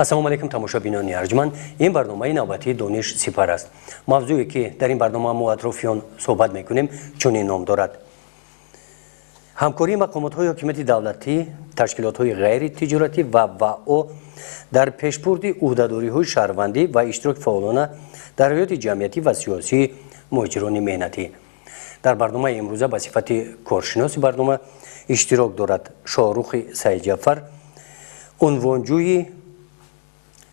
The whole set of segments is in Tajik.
السلام علیکم تماشابینان ارجمند. این برنامه نوبتی دانش سپر است. موضوعی که در این برنامه ما اطرافیان صحبت میکنیم چنین نام دارد: همکاری مقامات‌های حکومت دولتی، تشکیلات‌های غیر تجارتی و او در پیشبرد عهده‌داری‌های شهروندی و اشتراک فعالانه در حیات جمعیتی و سیاسی مهاجران مهنتی. در برنامه امروزه به صفت کارشناس برنامه اشتراک دارد شاهرخ سعید جعفر، عنوانجوی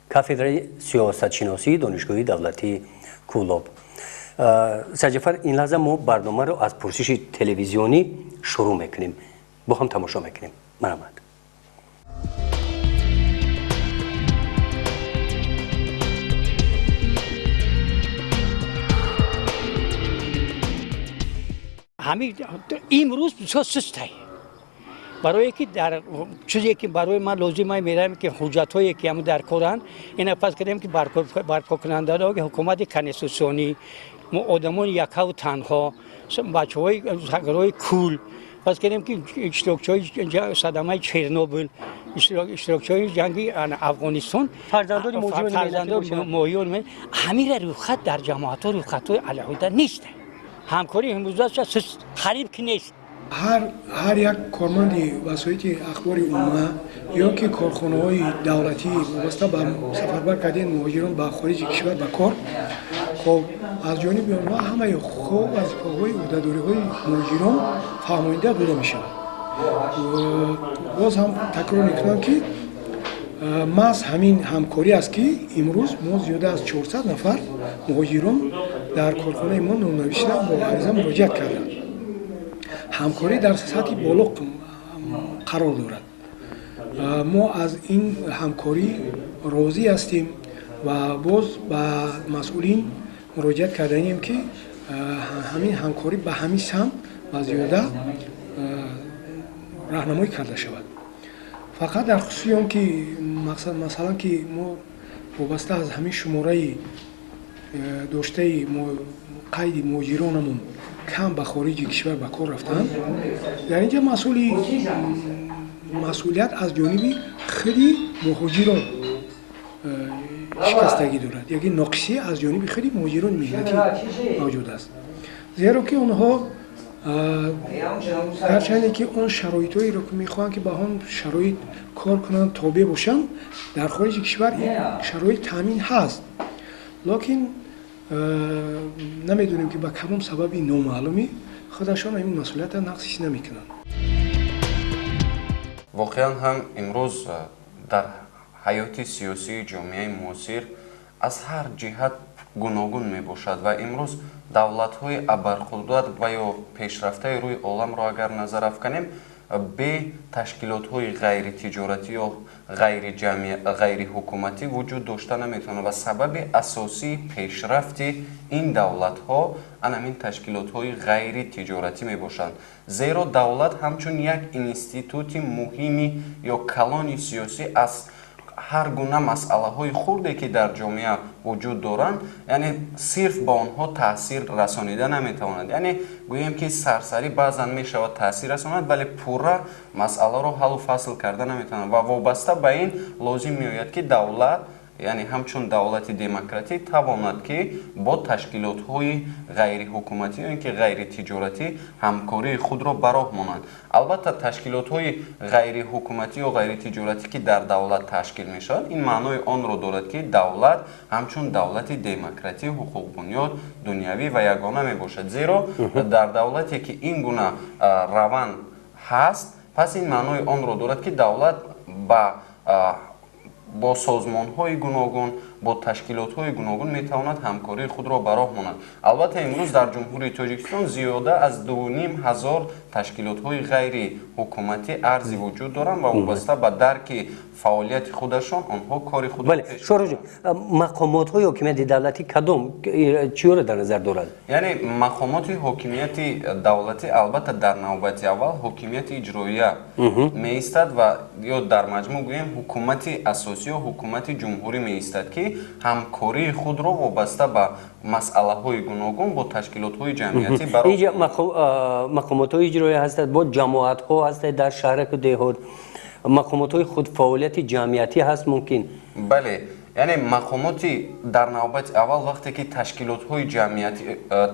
کافدرای سیاست شناسی دانشگاه دولتی کولاب. سعید جعفر، این لحظه ما برنامه رو از پرسش تلویزیونی شروع میکنیم، با هم تماشا میکنیم. مرحمت. همین امروز بسیار سسته برای که در چیزی که برای من لازمه میرم که حجت‌هایی که هم در کارن این پس کردیم که برپا کننده را که حکومت کنستیتوسیونی آدمان یک و تنها بچه‌های سگرای کول پس کردیم که اشتراکچی‌های صدمه چرنوبیل اشتراکچی‌های جنگ افغانستان فرزندان مهاجران همین روخت در جماعت‌ها روخت‌های علیحده نیست. همکاری امروزه خرید که نیست. هر یک کارمند وسایل اخبار عمومی یا که کارخانه‌های دولتی وابسته به سفربر کردن مهاجران به خارج کشور به کار، خب از جانب آنها همه خوب از وظیفه‌های عهده‌داری‌های مهاجران فهمیده بوده می‌شود. باز هم تکرار می‌کنم که محض همین همکاری است که امروز ما زیاده از 400 نفر مهاجران در کارخانه ما نام‌نوشته با عریضه مراجعه کردند. همکاری در سطح بالا قرار دارد. ما از این همکاری راضی هستیم و باز به مسئولین مراجعه کردیم که همین همکاری به همین سمت و زیاده راهنمایی کرده شود. فقط در خصوصی اون که مثلا که ما وابسته از همین شماره داشته قید مهاجرانمون کم به خارج کشور به کار رفتن، در اینجا مسئولیت از جانب خودی مهاجران شکستگی دارد. یعنی نقصی از جانب خودی مهاجران مهنتی موجود است، زیرا که آنها هرچند که اون شرایطی رو که میخوان که به اون شرایط کار کنند تابع باشند در خارج کشور این شرایط تامین هست، لکن نمیدونیم که با کدام سببی نامعلومی خودشان این مسئولیت نقصش نمیکنند. واقعا هم امروز در حیات سیاسی جامعه معاصر از هر جهت گوناگون می باشد و امروز دولت‌های ابرقدرت و یا پیشرفته روی عالم را اگر نظر افکنیم به تشکیلات‌های غیر تجارتی یا غیر حکومتی وجود داشته نمیتونه و سبب اساسی پیشرفت این دولت‌ها همین تشکیلات‌های غیر تجارتی می باشند، زیرا دولت همچون یک اینستیتوت مهمی یا کلان سیاسی است هر گونه مسئله‌های خردی که در جامعه وجود دارند، یعنی صرف با آنها تاثیر رسانیده نمیتواند. یعنی گوییم که سرسری بعضا میشود تاثیر رساند ولی پورا مسئله رو حل و فصل کرده نمیتواند و وابسته به این لازم میآید که دولت یعنی همچون دولت دموکراتی تواند که با تشکیلات‌های غیر حکومتی یا اینکه غیر تجارتی همکاری خود را براه مانند. البته تشکیلات‌های غیر حکومتی و غیر تجارتی که در دولت تشکیل میشود این معنای آن را دارد که دولت همچون دولت دموکراتی حقوق بنیاد دنیوی و یگانه می باشد، زیرا در دولتی که این گونه روند هست پس این معنای آن را دارد که دولت با سازمان‌های گوناگون با تشکیلات‌های گوناگون می‌تواند همکاری خود را براه ماند. البته امروز در جمهوری تاجیکستان زیاده از 2,500 تشکیلات‌های غیر حکومتی ارزی وجود دارند و وابسته به درک فعالیت خودشان آنها کار خود بله شاهرخ جان، مقامات‌های حکومت دولتی کدام چی را در نظر دارند؟ یعنی مقامات حکومت دولتی البته در نوبت اول حکومت اجراییه می‌ایستد و یا در مجموع گوییم حکومت اساسی و حکومت جمهوری می‌ایستد که همکاری خود را وابسته به مسئله‌های گوناگون با تشکیلات‌های جمعیتی برای اینجا مقامات‌های اجرایی هستند با جماعت‌ها هستند در شهر و دهات، مقامات‌های خود فعالیت جمعیتی هست ممکن бале яъне мақомоти дар навбати аввал вақте ки ташкилотҳои ҷамъиятӣ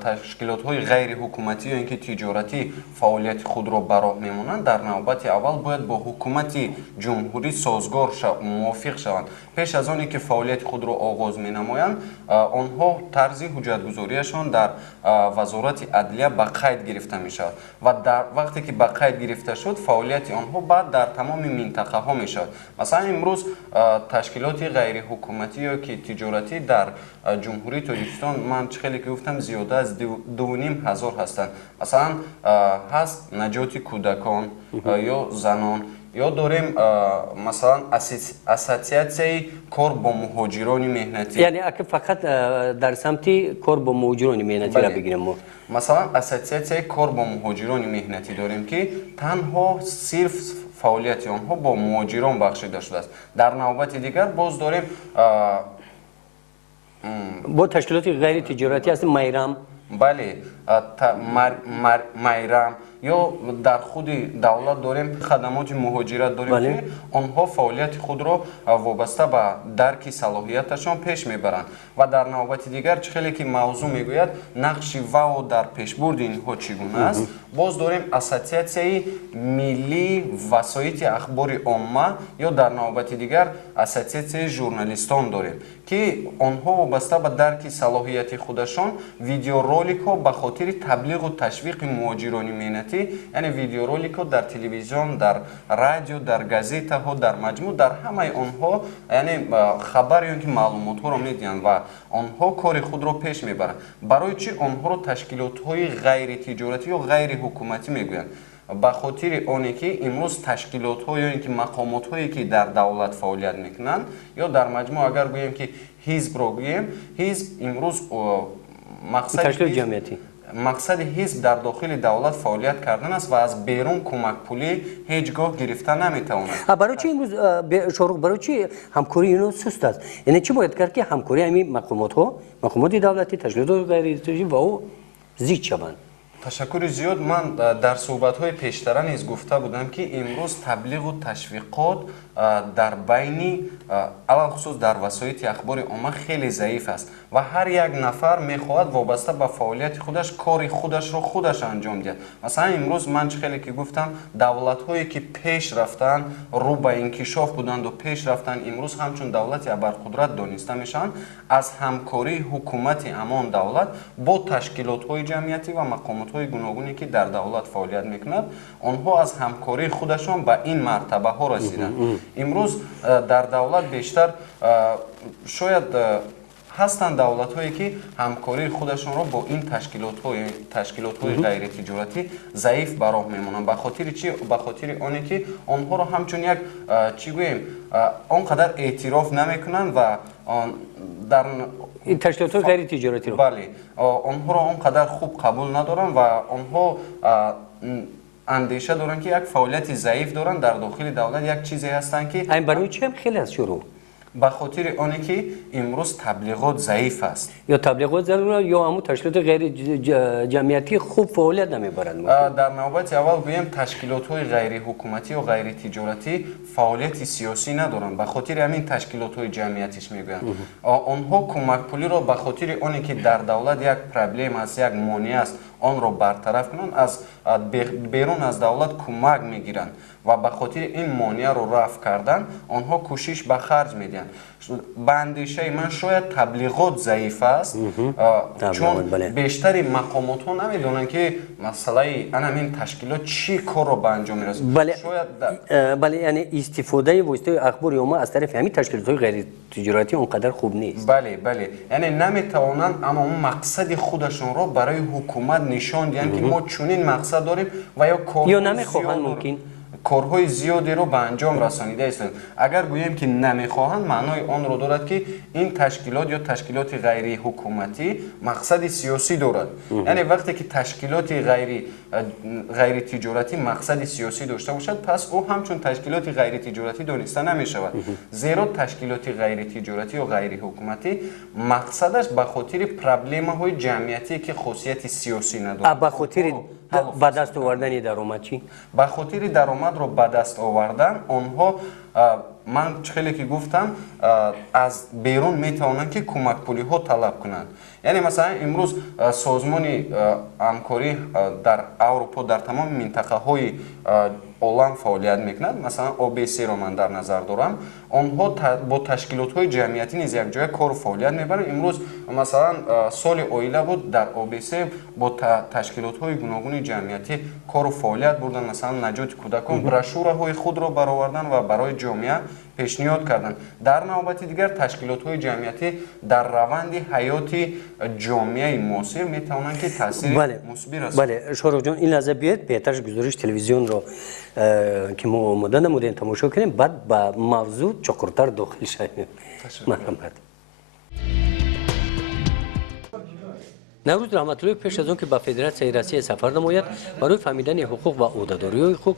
ташкилотҳои ғайриҳукуматӣ ё ин ки тиҷоратӣ фаъолияти худро ба роҳ мемонанд дар навбати аввал бояд бо ҳукумати ҷумҳурӣ созгор мувофиқ шаванд пеш аз оне ки фаъолияти худро оғоз менамоянд онҳо тарзи ҳуҷҷатгузорияшон дар вазорати адлия ба қайд гирифта мешавад ва дар вақте ки ба қайд гирифта шуд фаъолияти онҳо баъд дар тамоми минтақаҳо мешавад масалан имрӯз ташкилоти ғайриҳукуматӣ ё ки тиҷоратӣ дар ҷумҳурии Тоҷикистон ман чӣ хеле ки гуфтам зиёда аз 2500 ҳастанд масалан ҳаст наҷоти кӯдакон ё занон ё дорем масалан ассотсиатсияи кор бо муҳоҷирони меҳнатӣ яъне ака фақат дар самти кор бо муҳоҷирони меҳнатиро бигирем мо масалан ассотсиатсияи кор бо муҳоҷирони меҳнатӣ дорем ки танҳо сирф фаъолияти онҳо бо муҳоҷирон бахшида шудааст дар навбати дигар боз дорем бо ташкилоти ғайритиҷоратӣ ҳастем майрам бале майрам ё дар худи давлат дорем хадамоти муҳоҷират дорем ки онҳо фаъолияти худро вобаста ба дарки салоҳияташон пеш мебаранд ва дар навбати дигар чӣ хеле ки мавзӯъ мегӯяд нақши вао дар пешбурди инҳо чӣ гуна аст боз дорем ассотсиатсияи миллии васоити ахбори омма ё дар навбати дигар ассотсиатсияи журналистон дорем ки онҳо вобаста ба дарки салоҳияти худашон видеороликҳо ба хотири таблиғу ташвиқи муҳоҷирони меҳнатӣ яъне видеороликҳо дар телевизион дар радио дар газетаҳо дар маҷмӯъ дар ҳамаи онҳо яъне хабар ё ин ки маълумотҳоро медиҳанд ва онҳо кори худро пеш мебаранд барои чӣ онҳоро ташкилотҳои ғайритиҷоратӣ ё ғайриҳукуматӣ мегӯянд ба хотири оне ки имрӯз ташкилотҳо ё ин ки мақомотҳое ки дар давлат фаъолият мекунанд ё дар маҷмӯъ агар гӯем ки ҳизбро гӯем ҳизб имрӯз мақсади ҳизб дар дохили давлат фаъолият кардан аст ва аз берун кӯмакпулӣ ҳеҷ гоҳ гирифта наметавонад барои чи имрӯз шорух барои чи ҳамкории ино суст аст яъне чӣ бояд кард ки ҳамкории ҳамин мақомоти давлатӣ ташкилоти ғайритиҷоратӣ ба ӯ зид шаванд ташаккури зиёд ман дар суҳбатҳои пештара низ гуфта будам ки имрӯз таблиғу ташвиқот дар байни алалхусус дар васоити ахбори омма хеле заиф аст ва ҳар як нафар мехоҳад вобаста ба фаъолияти худаш кори худашро худаш анҷом диҳад масалан имрӯз ман чӣ хеле ки гуфтам давлатҳое ки пеш рафтанд рӯ ба инкишоф буданду пеш рафтанд имрӯз ҳамчун давлати абарқудрат дониста мешаванд аз ҳамкории ҳукумати ҳамон давлат бо ташкилотҳои ҷамъиятӣ ва мақомотҳои гуногуне ки дар давлат фаъолият мекунад онҳо аз ҳамкории худашон ба ин мартабаҳо расиданд имрӯз дар давлат бештар шояд ҳастанд давлатҳое ки ҳамкории худашонро бо ин ташкилотҳои ғайритиҷоратӣ заиф ба роҳ мемонанд ба хотири чи ба хотири оне ки онҳоро ҳамчун як чӣ гӯем он қадар эътироф намекунанд ва дар ташкилотҳои ғайритиҷоратиро бале онҳоро он қадар хуб қабул надоранд ва онҳо андеша доранд ки як фаъолияти заиф доранд дар дохили давлат як чизе ҳастанд ки айн барои чи ҳам хеле аст шуруъ ба хотири оне ки имрӯз таблиғот заиф аст ё таблиғот зарур ё ҳамун ташкилоти ғайриҷамъиятӣ хуб фаъолият намебаранд дар навбати аввал гӯем ташкилотҳои ғайриҳукуматӣ ё ғайритиҷоратӣ фаъолияти сиёсӣ надоранд ба хотири ҳамин ташкилотҳои ҷамъиятиш мегӯянд онҳо кӯмакпулиро ба хотири оне ки дар давлат як проблема аст як монеа аст онро бартараф кунанд аз берун аз давлат кӯмак мегиранд ва ба хотири ин монеаро рафъ кардан онҳо кӯшиш ба харҷ медиҳанд ба андешаи ман шояд таблиғот заиф аст чун бештари мақомотҳо намедонанд ки масъалаи анамин ташкилот чӣ корро ба анҷом мерасонад бале яъне истифодаи воситаи ахбори омма аз тарафи ҳамин ташкилотҳои ғайритиҷоратӣ он қадар хуб нест бале яъне наметавонанд аммо мақсади худашонро барои ҳукумат нишон диҳанд ки мо чунин мақсад дорем ва ё намехоҳанд мумкин корҳои зиёдеро ба анҷом расонида истанд агар гӯем ки намехоҳанд маънои онро дорад ки ин ташкилот ё ташкилоти ғайриҳукуматӣ мақсади сиёсӣ дорад яъне вақте ки ташкилоти ғайритиҷоратӣ мақсади сиёсӣ дошта бошад пас ӯ ҳамчун ташкилоти ғайритиҷоратӣ дониста намешавад зеро ташкилоти ғайритиҷоратӣ ё ғайриҳукуматӣ мақсадаш ба хотири проблемаҳои ҷамъиятие ки хосияти сиёсӣ надорад ба хотири ба даст овардани даромад чӣ ба хотири даромадро ба даст овардан онҳо ман хеле ки гуфтам аз берун метавонанд ки кӯмакпулиҳо талаб кунанд. яъне масалан имрӯз созмони ҳамкорӣ дар аврупо дар тамоми минтақаҳои олам фаъолият мекунад. Масалан OBS-ро ман дар назар дорам. онҳо бо ташкилотҳои ҷамъиятӣ низ якҷоя кору фаъолият мебаранд. имрӯз масалан соли оила буд, дар OBS бо ташкилотҳои гуногуни ҷамъиятӣ кору фаъолият бурданд. масалан наҷоти кӯдакон брошюраҳои худро баровардан ва барои ҷомеа пешниҳод карданд. дар навбати дигар ташкилотҳои ҷамъиятӣ дар раванди ҳаёти ҷомеаи муосир метавонанд ки таъсири мусбӣ расонанд. бале шоҳрухҷон ин лаҳза биёед беҳтарш гузориш телевизионро ки мо омода намудем тамошо кунем, баъд ба мавзӯъ чуқуртар дохил шавем. марҳамат. наврӯз раҳматуллоев пеш аз он ки ба федератсияи россия сафар намояд барои фаҳмидани ҳуқуқ ва ӯҳдадориҳои худ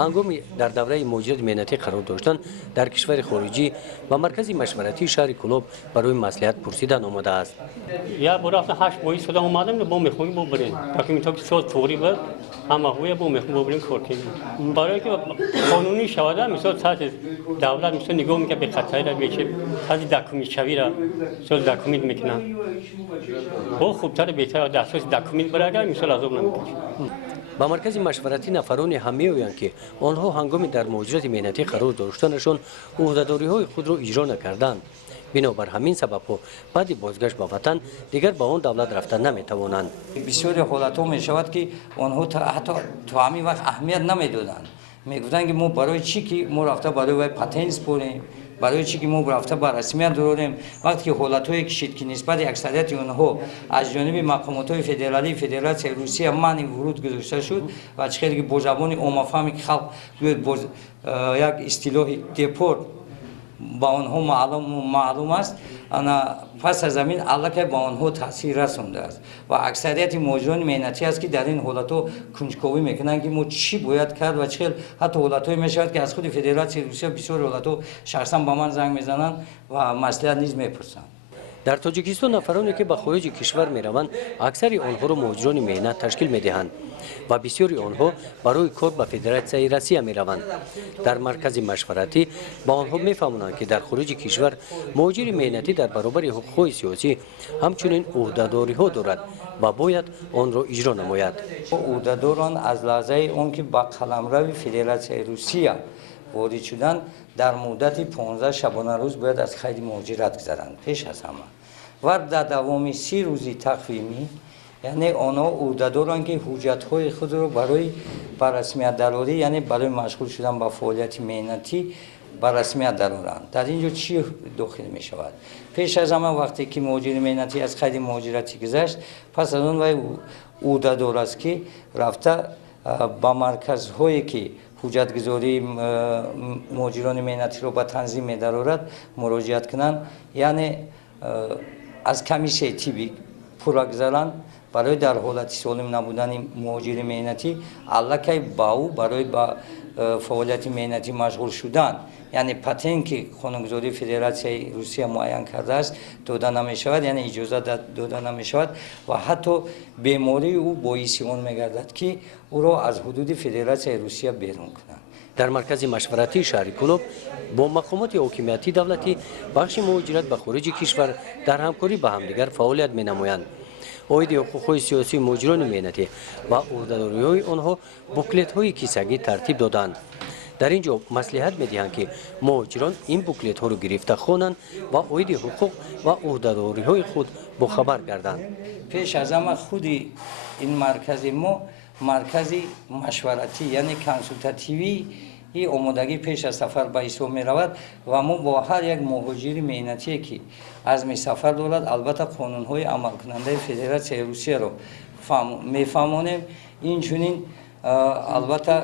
ҳангоми дар давраи муҳоҷирати меҳнатӣ қарор доштан дар кишвари хориҷӣ ба маркази машваратии шаҳри Кӯлоб барои маслиҳат пурсидан омадааст. Я бо рафта 8 моҳи шуда омадам, бо мехоҳем бобарем. Таки митоки сол фори буд, ҳама ҳуя бо мехоҳем бобарем кор кунем. Барое ки қонунӣ шавада, мисол сатҳи давлат мисол нигоҳ мекард бе қатъира бече сатҳи документшавира мисол документ мекунанд. Бо хубтар беҳтар дар асоси документ барагар мисол азоб намекашад. ба маркази машваратӣ нафароне ҳам меоянд ки онҳо ҳангоми дар муҳоҷирати меҳнатӣ қарор доштанашон ӯҳдадориҳои худро иҷро накарданд. бинобар ҳамин сабабҳо баъди бозгашт ба ватан дигар ба он давлат рафта наметавонанд. бисёри ҳолатҳо мешавад ки онҳо ҳатто то ҳамин вақт аҳамият намедоданд. мегуфтанд ки мо барои чӣ ки мо рафта барои вай патент спорем, барои чӣ ки мо рафта ба расмият дорем, вақте ки ҳолатҳое кишид ки нисбати аксарияти онҳо аз ҷониби мақомотҳои федералии федератсияи Русия маъни вуруд гузошта шуд ва чӣ хеле ки бо забони оммафаҳме ки халқ гӯяд бо як истилоҳи депорт ба онҳо маълум аст, пас аз замин аллакай ба онҳо таъсир расондааст ва аксарияти муҳоҷирони меҳнатӣ аст ки дар ин ҳолатҳо кунҷковӣ мекунанд ки мо чӣ бояд кард ва чӣ хел ҳатто ҳолатҳое мешавад ки аз худи федератсияи Русия бисёри ҳолатҳо шахсан ба ман занг мезананд ва маслиҳат низ мепурсанд. дар тоҷикистон нафароне ки ба хориҷи кишвар мераванд аксари онҳоро муҳоҷирони меҳнат ташкил медиҳанд ва бисёри онҳо барои кор ба федератсияи Россия мераванд. дар маркази машваратӣ ба онҳо мефаҳмонанд ки дар хориҷи кишвар муҳоҷири меҳнатӣ дар баробари ҳуқуқҳои сиёсӣ ҳамчунин ӯҳдадориҳо дорад ва бояд онро иҷро намояд. ӯҳдадорон аз лаҳзаи он ки ба қаламрави федератсияи Русия ворид шуданд дар муддати 15 шабонарӯз бояд аз қайди муҳоҷират гузаранд пеш аз ҳама ва дар давоми 30 рӯзи тақвимӣ, яъне онҳо ӯҳдадоранд ки ҳуҷҷатҳои худро барои ба расмиятдарорӣ, яъне барои машғул шудан ба фаъолияти меҳнатӣ ба расмият дароранд. дар ин ҷо чӣ дохил мешавад? пеш аз ҳама вақте ки муҳоҷири меҳнатӣ аз қайди муҳоҷиратӣ гузашт, пас аз он вай ӯҳдадор аст ки рафта ба марказҳое ки ҳуҷҷатгузории муҳоҷирони меҳнатиро ба танзим медарорад муроҷиат кунанд, яъне аз комиссияи тибби пурра гузаранд барои дар ҳолати солим набудани муҳоҷири меҳнатӣ аллакай ба ӯ барои ба фаъолияти меҳнатӣ машғул шудан, яъне патент ки қонунгузории федератсияи Русия муайян кардааст дода намешавад, яъне иҷоза дода намешавад ва ҳатто бемории ӯ боиси он мегардад ки ӯро аз ҳудуди федератсияи Русия берун кунанд. дар маркази машваратии шаҳри Кӯлоб бо мақомоти ҳокимиятӣ давлатӣ бахши муҳоҷират ба хориҷи кишвар дар ҳамкорӣ ба ҳамдигар фаъолият менамоянд. оиди ҳуқуқҳои сиёсии муҳоҷирони меҳнатӣ ва ӯҳдадориҳои онҳо буклетҳои кисагӣ тартиб доданд. дар ин ҷо маслиҳат медиҳанд ки муҳоҷирон ин буклетҳоро гирифта хонанд ва оиди ҳуқуқ ва ӯҳдадориҳои худ бохабар гарданд. пеш аз ҳама худи ин маркази мо маркази машваратӣ, яъне консултативӣ и омодагӣ пеш аз сафар ба ҳисоб меравад ва мо бо ҳар як муҳоҷири меҳнатие ки азми сафар дорад албатта қонунҳои амалкунандаи федератсияи Русияро мефаҳмонем. инчунин албатта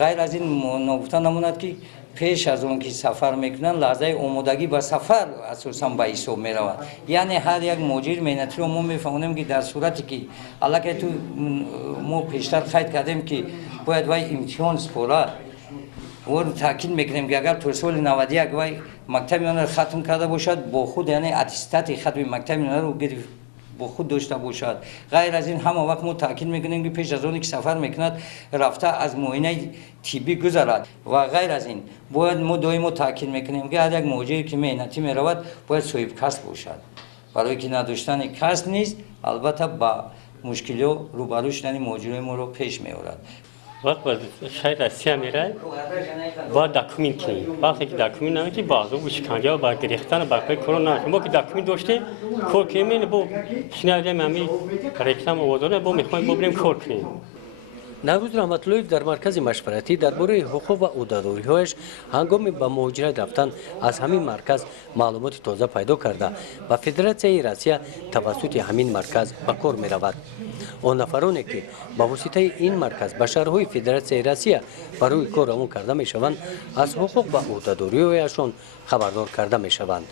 ғайр аз ин ногуфта намонад ки пеш аз он ки сафар мекунанд лаҳзаи омодагӣ ба сафар асосан ба ҳисоб меравад. яъне ҳар як муҳоҷири меҳнатиро мо мефаҳмонем ки дар сурате ки аллакай ту мо пештар қайд кардем ки бояд вай имтиҳон спорад, ва таъкид мекунем ки агар то соли 91 вай мактаби онро хатм карда бошад, бо худ яъне аттестати хатми мактаби онро با خود داشته باشد. غیر از این همه وقت ما تاکید میکنیم که پیش از آنی که سفر میکند رفته از معاینه طبی گذرد و غیر از این باید ما دائما تاکید میکنیم که هر یک مهاجری که مهنتی میرود باید صاحب کسب باشد. برای که نداشتن کسب نیست البته با مشکل روبرو شدن مهاجرای ما رو پیش میآورد. وقت شاید روسیه میره با داکومنت کنیم. وقتی که داکومنت نمیدی بازو و شکنجه و برگریختن و برپای کرونا نمیشه. ما که داکومنت داشتیم کار کنیم با شنیدیم همی رکلام آوردن با میخوایم بریم کار کنیم. نوروز رحمت‌اللهی در مرکز مشورتی درباره حقوق و عهده‌داری‌هایش هنگام به مهاجرت رفتن از همین مرکز معلومات تازه پیدا کرده و فدراسیای روسیه توسط همین مرکز به کار می‌رود. آن نفرانی که با واسطه این مرکز به شهرهای فدراسیای روسیه برای کار آمد کرده می‌شوند از حقوق و عهده‌داری‌هایشان خبردار کرده می‌شوند.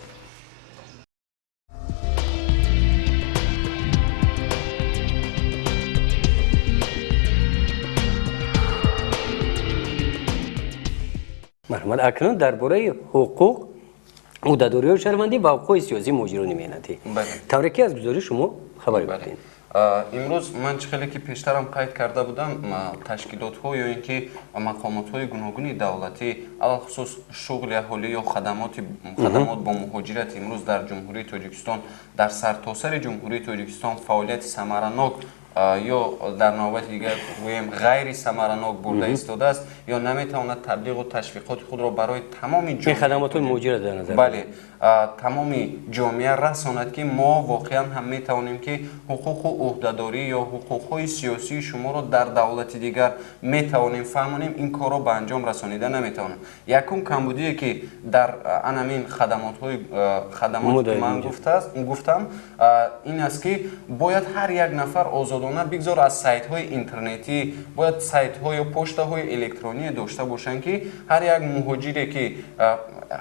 مرحمت اکنون درباره حقوق عهده‌داری‌های شهروندی و حقوق سیاسی مهاجران مهنتی طوری که از گزارش شما خبری بودین. امروز من خیلی که پیشترم قید کرده بودم تشکیلات‌ها یا اینکه مقامات‌های گوناگونی دولتی علل خصوص شغل اهالی یا خدمات با مهاجرت امروز در جمهوری تاجیکستان در سرتاسر جمهوری تاجیکستان فعالیت ثمره‌ناک یا در نوبت دیگر گویم غیر ثمره‌ناک برده ایستاده است یا نمیتواند تبلیغ و تشویقات خود را برای تمام جامعه خدمات مهاجرت در نظر بله تمام جامعه رساند که ما واقعا هم میتوانیم که حقوق و عهده‌داری یا حقوق‌های سیاسی شما را در دولت دیگر میتوانیم فهمانیم این کار را به انجام رسانیده نمیتوانیم. یکم کمبودی که در همین خدمات که من گفتم این است که باید هر یک نفر آزادانه بگذار از سایت‌های اینترنتی باید سایت‌های و پست‌های الکترونی داشته باشند که هر یک مهاجری که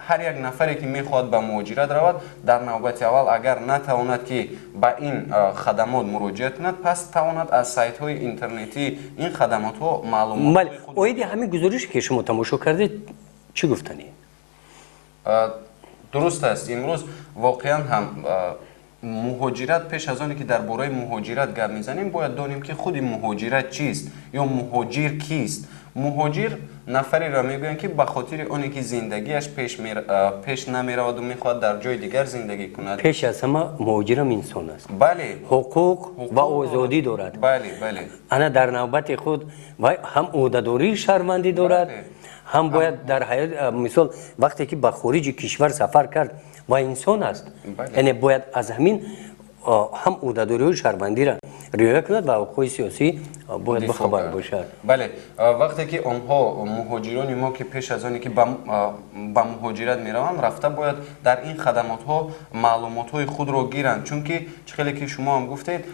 هر یک نفری که میخواد به مهاجرت رود در نوبت اول اگر نتواند که به این خدمات مراجعه کند پس تواند از سایت های اینترنتی این خدمات ها معلومات خود همین گزارشی که شما تماشا کردید چی گفتنی؟ درست است. امروز واقعا هم مهاجرت پیش از آنی که درباره مهاجرت گپ میزنیم باید دانیم که خود مهاجرت چیست یا مهاجر کیست. مهاجر نفری را میگویند که به خاطر آنی که زندگیش پیش نمیرود و میخواد در جای دیگر زندگی کند. پیش از همه مهاجر هم انسان است. بله. حقوق و آزادی دارد. بله بله. انا در نوبت خود هم عهده‌داری شهروندی دارد هم باید در حیات مثال وقتی که به خارج کشور سفر کرد و انسان است. یعنی باید از همین هم عهده‌داری شهروندی را رعایت کند و حقوق سیاسی باید بخبر باشد. بله وقتی که آنها مهاجران ما که پیش از آنی که به مهاجرت میروند رفته باید در این خدمات ها معلومات های خود را گیرند چون که خیلی که شما هم گفتید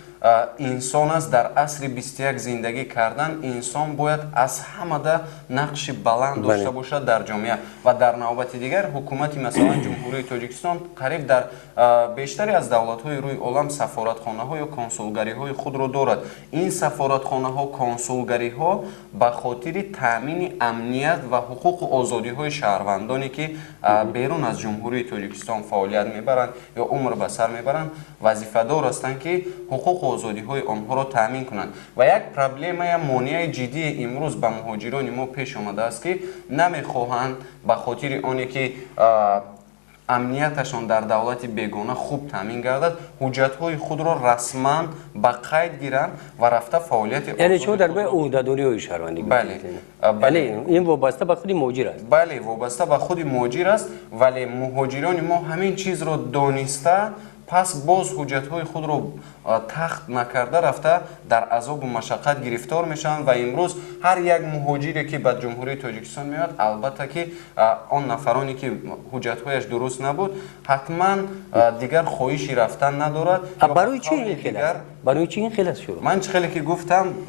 انسان است در عصر 21 زندگی کردن انسان باید از همه ده نقش بلند داشته باشد در جامعه و در نوبت دیگر حکومت مثلا جمهوری تاجیکستان قریب در بیشتری از دولت های روی عالم سفارتخانه ها یا کنسولگری های خود را دارد. این سفارتخانه ها کنسولگری ها به خاطر تامین امنیت و حقوق و آزادی های شهروندانی که بیرون از جمهوری تاجیکستان فعالیت میبرند یا عمر به سر میبرند وظیفه دار هستند که حقوق و آزادی های آنها را تامین کنند و یک پرابلم مانع جدی امروز به مهاجران ما پیش آمده است که نمیخواهند به خاطر آنی که امنیتشان در دولت بیگانه خوب تامین گردد حجت‌های خود را رسما به قید گیرند و رفته فعالیت یعنی چون در به عهده‌داری شهروندی بله این وابسته به خود مهاجر است. بله وابسته به خود مهاجر است ولی مهاجران ما همین چیز را دانسته پس باز حجت‌های خود را تخت نکرده رفته در عذاب و مشقت گرفتار میشن و امروز هر یک مهاجری که به جمهوری تاجیکستان میاد البته که آن نفرانی که حجت‌هایش درست نبود حتما دیگر خواهشی رفتن ندارد. برای چی این خلاف؟ برای چی این خلاف شروع؟ من خیلی که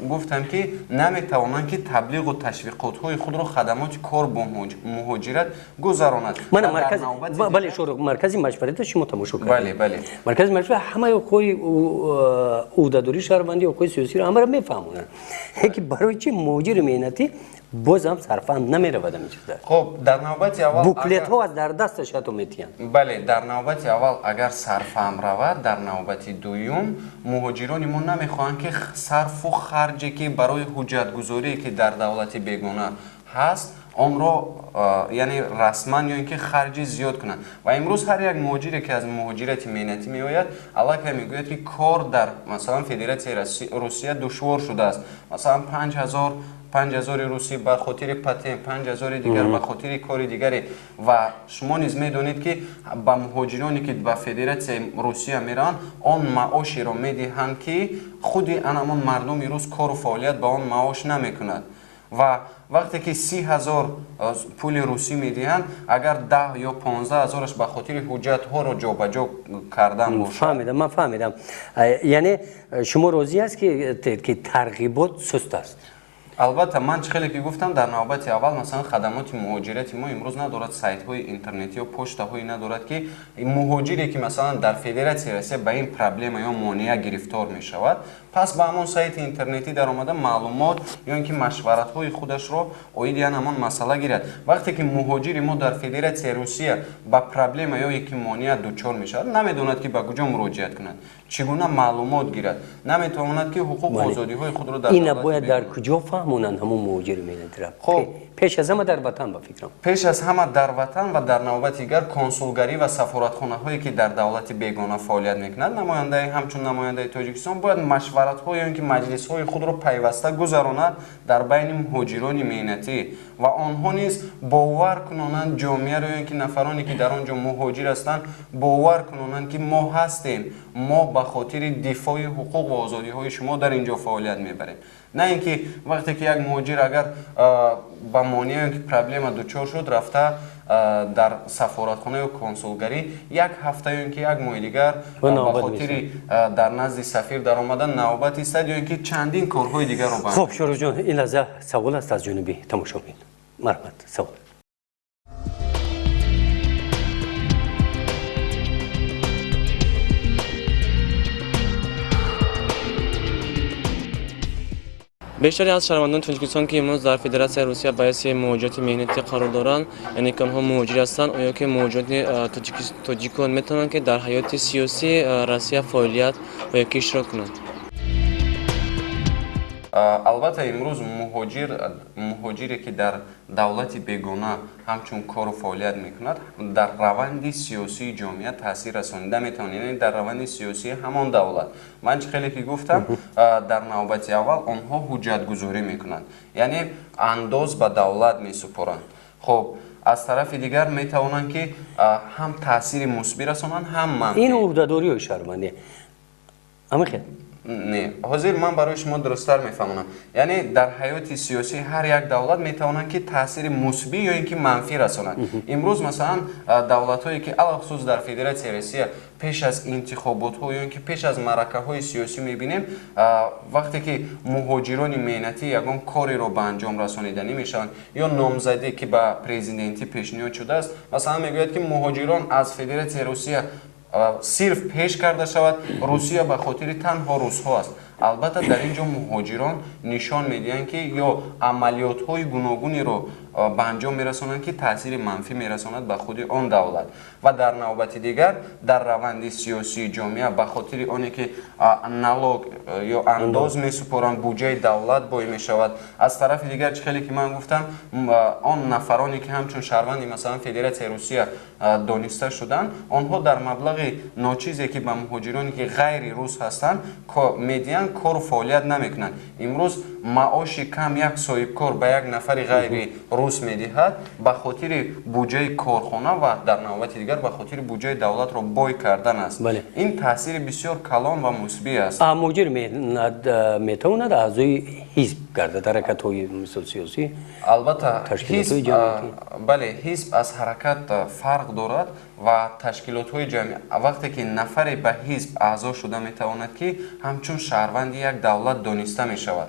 گفتم که نمیتوانند که تبلیغ و تشویقات‌های خود را خدمات کار با مهاجرت گذرانند. من مرکز بله شروع مرکزی مشورت شما تماشا کردم. بله بله. مرکز مشورت همه خوی عهدهداری شهروندی حقوق سیاسی رو همه را میفهمونن که برای چی مهاجر مهنتی باز هم صرفا نمیرود همین چیزا خب در نوبت اول بوکلت ها از در دستش تو میتین بله در نوبت اول اگر صرفم رود در نوبت دوم مهاجران ما نمیخواهند که صرف و خرجی که برای حجت گذاری که در دولت بیگانه هست آن را یعنی رسما یا اینکه خرجی زیاد کنند و امروز هر یک مهاجری که از مهاجرت مهنتی میآید علاقه میگوید که کار در مثلا فدراسیون روسیه دشوار شده است مثلا 5000 روسی به خاطر پتن 5000 دیگر به خاطر کار دیگری و شما نیز میدونید که با مهاجرانی که به فدراسیون روسیه میرن آن معاشی را میدهند که خودی انمان مردم روز کار و فعالیت با آن معاش نمیکند و وقتی که 30,000 پول روسی میدهند اگر 10 یا 15,000ش به خاطر حجت ها رو جابجا کردن باشه فهمیدم من فهمیدم یعنی شما راضی است که ترغیبات سست است البته من خیلی که گفتم در نوبت اول مثلا خدمات مهاجرت ما امروز ندارد سایت های اینترنتی یا پشت های ندارد که مهاجری که مثلا در فدراسیون روسیه به این پرابلم یا مانع گرفتار می شود پس با همون سایت اینترنتی در آمده معلومات یا اینکه مشورت های خودش رو اوید یا همان مسئله گیرد وقتی که مهاجری ما در فدراسیون روسیه با پرابلم یا یکی مانع دچار می شود نمیدوند که به کجا مراجعه کند چگونه معلومات گیرد نمیتواند که حقوق و آزادی های خود رو در این باید در کجا فهمونن همون مهاجر مهنتی را خب پیش از همه در وطن با فکرم پیش از همه در وطن و در نوبت دیگر کنسولگری و سفارتخانه هایی که در دولت بیگانه فعالیت میکنند نماینده همچون نماینده تاجیکستان باید مشورت های یا اینکه مجلس های خود را پیوسته گذراند در بین مهاجران مهنتی و آنها نیز باور کنند جامعه را یا اینکه نفرانی که در آنجا مهاجر هستند باور کنند که ما هستیم ما به خاطر دفاع حقوق و آزادی های شما در اینجا فعالیت میبریم نه اینکه وقتی که یک مهاجر اگر با مانع که پرابلم دچار شد رفته در سفارتخانه و کنسولگری یک هفته یا اینکه یک ماه دیگر به خاطر در نزد سفیر در آمدن نوبت ایستاد یا اینکه چندین کارهای دیگر رو خب شروع جان این لحظه سوال است از جانب تماشاگران مرحمت سوال بیشتری از شهروندان تاجیکستان که امروز در فدراسیون روسیه باعث مهاجرت مهنتی قرار دارند یعنی که آنها مهاجر هستند آیا که مهاجران تاجیکان میتونند که در حیات سیاسی روسیه فعالیت و یا اشتراک کنند البته امروز مهاجری که در دولت بیگانه همچون کار و فعالیت میکند در روند سیاسی جامعه تاثیر رسانیده میتواند یعنی در روند سیاسی همان دولت من خیلی که گفتم در نوبت اول آنها حجت گذاری میکنند یعنی انداز به دولت میسپارند خب از طرف دیگر میتوانند که هم تاثیر مثبت رسانند هم منفی این عهدهداری و شهروندی همین خیلی نه حاضر من برای شما درست‌تر میفهمم یعنی در حیات سیاسی هر یک دولت میتوانند که تاثیر مثبت یا اینکه منفی رسانند امروز مثلا دولت‌هایی که علاوه خصوص در فدراسیون روسیه پیش از انتخابات ها یا اینکه پیش از معرکه های سیاسی میبینیم وقتی که مهاجران مهنتی یگان کاری رو به انجام رسانیده نمیشن یا نامزدی که به پرزیدنتی پیشنهاد شده است مثلا میگوید که مهاجران از فدراسیون روسیه صرف پیش کرده شود روسیه به خاطر تنها روس‌ها است البته در اینجا مهاجران نشان میدهند که یا عملیات های گوناگونی رو به انجام میرسانند که تاثیر منفی میرساند به خود آن دولت و در نوبت دیگر در روند سیاسی جامعه به خاطر آنی که نالوگ یا انداز میسپارند بودجه دولت بای میشود از طرف دیگر خیلی که من گفتم آن نفرانی که همچون شهروندی مثلا فدراسیون روسیه دانسته شدند آنها در مبلغ ناچیزی که به مهاجرانی که غیر روس هستند میدین کار و فعالیت نمیکنند امروز معاش کم یک صاحب کار به یک نفر غیر روس میدهد به خاطر بودجه کارخانه و در نوبت دیگر به خاطر بودجه دولت را بای کردن است بله. این تاثیر بسیار کلان و مثبت است مهاجر میتواند اعضای حزب گردد حرکت‌های مثل سیاسی البته تشکیلات جمعیتی بله حزب از حرکت فرق دارد و تشکیلات های جمعی وقتی که نفری به حزب اعضا شده میتواند که همچون شهروند یک دولت دانسته می شود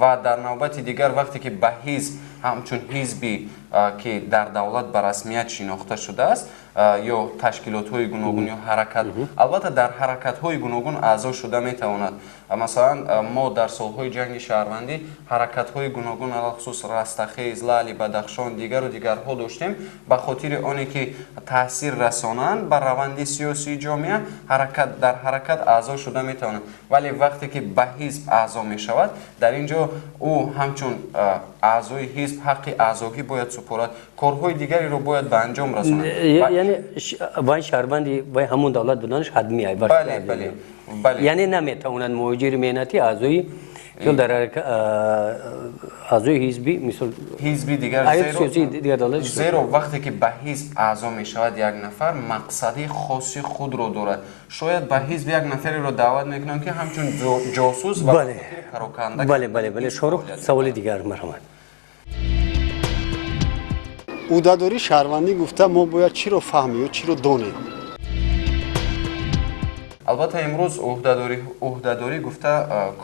و در نوبت دیگر وقتی که به حزب همچون حزبی که در دولت به رسمیت شناخته شده است ё ташкилотҳои гуногун ё ҳаракат албатта дар ҳаракатҳои гуногун аъзо шуда метавонад. Масалан мо дар солҳои ҷанги шаҳрвандӣ ҳаракатҳои гуногун алахусус Растахез, Лали, Бадахшон, дигару дигарҳо доштем ба хотири оне ки таъсир расонанд ба раванди сиёсии ҷомеа дар ҳаракат аъзо шуда метавонад. Вале вақте ки ба ҳизб аъзо мешавад дар ин ҷо ӯ ҳамчун аъзои ҳизб ҳаққи аъзогӣ бояд супорад, корҳои дигареро бояд ба анҷом расонад. яъне вай шаҳрванди вай ҳамун давлат буданаш ҳадмӣ бале яъне наметавонад муҳоҷири меҳнатӣ аъзои ё дар аъзои ҳизби мисол ҳизби дигар сиёсии дигар давлат зеро вақте ки ба ҳизб аъзо мешавад як нафар мақсади хоси худро дорад. Шояд ба ҳизб як нафареро даъват мекунанд ки ҳамчун ҷосус ва кароканда. бале шорух саволи дигар марҳамат. ӯҳдадории шаҳрвандӣ гуфта мо бояд чиро фаҳмем ё чиро донем? албатта имрӯз ӯҳдадорӣ гуфта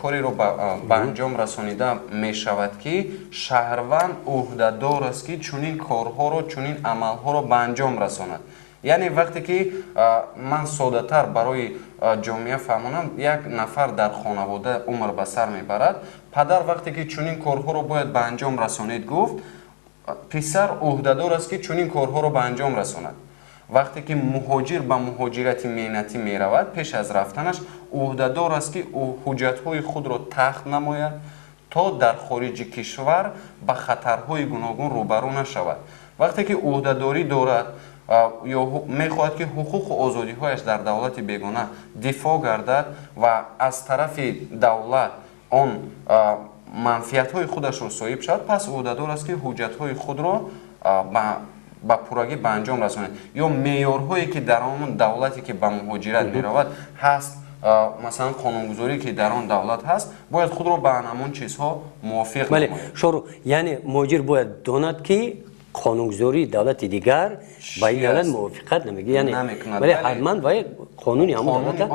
кореро ба анҷом расонида мешавад ки шаҳрванд ӯҳдадор аст ки чунин корҳоро чунин амалҳоро ба анҷом расонад. яъне вақте ки ман содатар барои ҷомеа фаҳмонам, як нафар дар хонавода умр ба сар мебарад, падар вақте ки чунин корҳоро бояд ба анҷом расонед гуфт, писар ӯҳдадор аст ки чунин корҳоро ба анҷом расонад. вақте ки муҳоҷир ба муҳоҷирати меҳнатӣ меравад, пеш аз рафтанаш ӯҳдадор аст ки ҳуҷҷатҳои худро тахт намояд, то дар хориҷи кишвар ба хатарҳои гуногун рӯбарӯ нашавад. вақте ки ӯҳдадорӣ дорад ё мехоҳад ки ҳуқуқу озодиҳояш дар давлати бегона дифоъ гардад ва аз тарафи давлат он манфиатҳои худашро соҳиб шавад, пас ӯҳдадор аст ки ҳуҷҷатҳои худро ба пуррагӣ ба анҷом расонад. ё меъёрҳое ки дар он давлате ки ба муҳоҷират меравад ҳаст, масалан қонунгузорие ки дар он давлат ҳаст, бояд худро ба анамон чизҳо мувофиқ намояд. шорух яъне муҳоҷир бояд донад ки қонунгузории давлати дигар ба ин давлат мувофиқат намекунад, вале ҳатман вай қонуни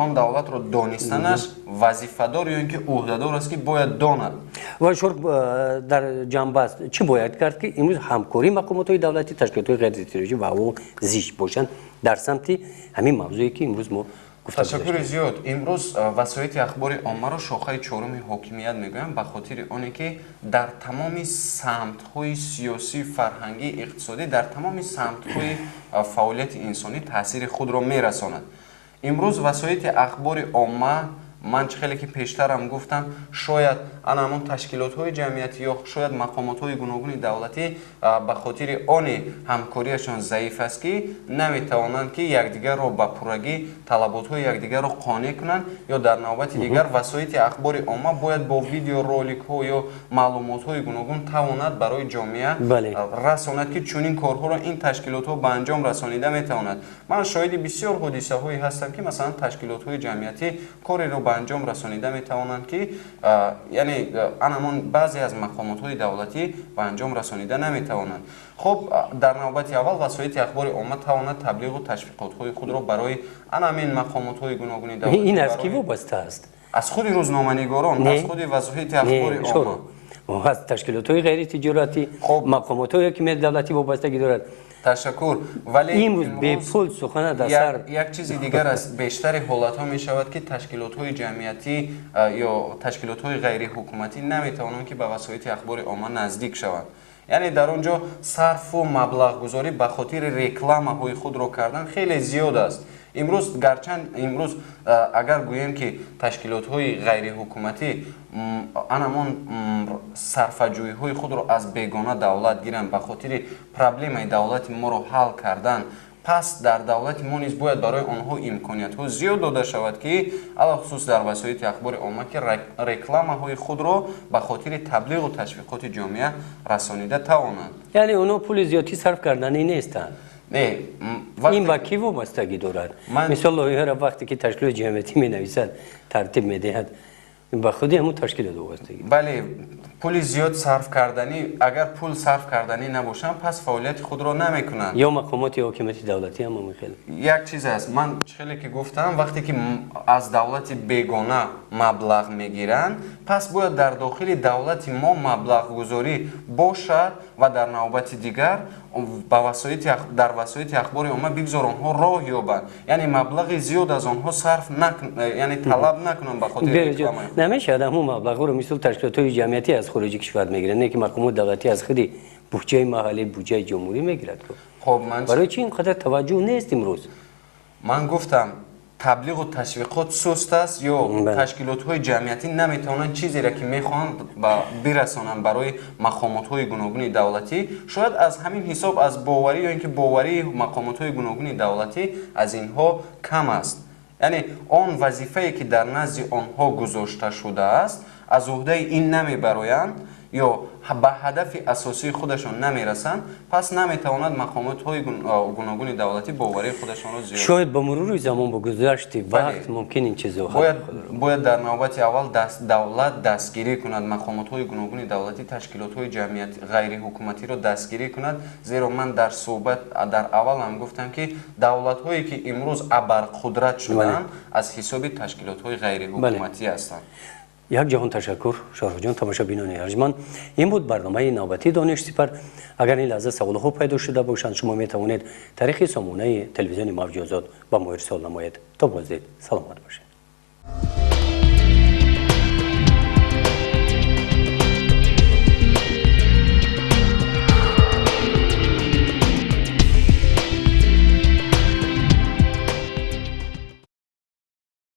он давлатро донистанаш вазифадор ё ин ки ӯҳдадор аст ки бояд донад. ва шорух дар ҷанбаст чӣ бояд кард ки имрӯз ҳамкории мақомотҳои давлатӣ ташкилотҳои ғайритарроҷӣ ва авом зишт бошанд дар самти ҳамин мавзӯе ки имрӯз мо ташаккури зиёд. имрӯз васоити ахбори оммаро шохаи чоруми ҳокимият мегӯям ба хотири оне ки дар тамоми самтҳои сиёсӣ, фарҳангӣ, иқтисодӣ, дар тамоми самтҳои фаъолияти инсонӣ таъсири худро мерасонад. имрӯз васоити ахбори омма, ман чӣ хеле ки пештарам гуфтам, шояд анамон ташкилотҳои ҷамъиятӣ ё шояд мақомотҳои гуногуни давлатӣ ба хотири они ҳамкорияшон заиф аст ки наметавонанд ки якдигарро ба пуррагӣ талаботҳои якдигарро қонеъ кунанд, ё дар навбати дигар васоити ахбори омма бояд бо видеороликҳо ё маълумотҳои гуногун тавонад барои ҷомеа расонад ки чунин корҳоро ин ташкилотҳо ба анҷом расонида метавонад. ман шоҳиди бисёр ҳодисаҳое ҳастам ки масалан ташкилотҳои ҷамъиятӣ кореро ба анҷом расонида метавонанд ки яъне анамон баъзе аз мақомотҳои давлатӣ ба анҷом расонида наметавонанд. хуб дар навбати аввал васоити ахбори омма тавонад таблиғу ташвиқотҳои худро барои анамин мақомотҳои гуногуни давлатӣ ин аз ки вобаста аст? аз худи рӯзноманигорон, аз худи васоити ахбори омма, аз ташкилотҳои ғайритиҷоратӣ, мақомотҳои ҳокимияти давлатӣ вобастагӣ дорад. ташаккур. вале имрӯз бепул сухана дар сар як чизи дигар аст. бештари ҳолатҳо мешавад ки ташкилотҳои ҷамъиятӣ ё ташкилотҳои ғайриҳукуматӣ наметавонанд ки ба васоити ахбори омма наздик шаванд. яъне дар он ҷо сарфу маблағгузорӣ ба хотири рекламаҳои худро кардан хеле зиёд аст. имрӯз гарчанд имрӯз агар гӯем ки ташкилотҳои ғайриҳукуматӣ анамон сарфаҷӯиҳои худро аз бегона давлат гиранд ба хотири проблемаи давлати моро ҳал кардан, пас дар давлати мо низ бояд барои онҳо имкониятҳо зиёд дода шавад ки алахусус дар васоити ахбори омма ки рекламаҳои худро ба хотири таблиғу ташвиқоти ҷомеа расонида тавонанд. яъне онҳо пули зиёдӣ сарф карданӣ нестанд. ин ба кӣ вобастагӣ дорад? мисол лоиҳаро вақте ки ташкилоти ҷамъиятӣ менависад, тартиб медиҳад, ба худи ҳамун ташкилот вобастагӣ. бале пули зиёд сарф карданӣ, агар пул сарф карданӣ набошанд, пас фаъолияти худро намекунанд. ё мақомоти ҳокимияти давлатӣ ҳам мехел. як чиз аст, ман чӣ хеле ки гуфтам, вақте ки аз давлати бегона маблағ мегиранд, пас бояд дар дохили давлати мо маблағгузорӣ бошад ва дар навбати дигар дар васоити ахбори умма бигзор онҳо роҳ ёбанд, яъне маблағи зиёд аз онҳо сарф яъне талаб накунанд ба хотири реклама. намешавад ҳамон маблағҳоро мисол ташкилотҳои ҷамъиятӣ аз хориҷи кишвар мегиранд, не ки мақомот давлатӣ аз худи буҷаи маҳаллӣ буҷаи ҷумҳурӣ мегирад. Хоб барои чӣ ин қадар таваҷҷӯҳ нест имрӯз? ман гуфтам таблиғу ташвиқот суст аст ё ташкилотҳои ҷамъиятӣ наметавонанд чизеро ки мехоҳанд бирасонанд барои мақомотҳои гуногуни давлатӣ, шояд аз ҳамин ҳисоб аз боварӣ ё ин ки боварии мақомотҳои гуногуни давлатӣ аз инҳо кам аст, яъне он вазифае ки дар назди онҳо гузошта шудааст аз уҳдаи ин намебароянд ё ба ҳадафи асосии худашон намерасанд, пас наметавонад мақомотҳои гуногуни давлатӣ боварии худашонро зиёд. шояд ба мурури замон бо гузашти вақт мумкин ин чизо бояд дар навбати аввал давлат дастгирӣ кунад, мақомотҳои гуногуни давлатӣ ташкилотҳои ҷамъият ғайриҳукуматиро дастгирӣ кунад, зеро ман дар суҳбат дар аввал ҳам гуфтам ки давлатҳое ки имрӯз абарқудрат шудаанд аз ҳисоби ташкилотҳои ғайриҳукуматӣ ҳастанд. як ҷаҳон ташаккур шоҳрӯхҷон, тамошобинони арҷманд, ин буд барномаи навбатии донишсипар. агар ин лаҳза саволҳо пайдо шуда бошанд, шумо метавонед тариқи сомонаи телевизиони мавҷи озод ба мо ирсол намоед. то боздид, саломат бошед.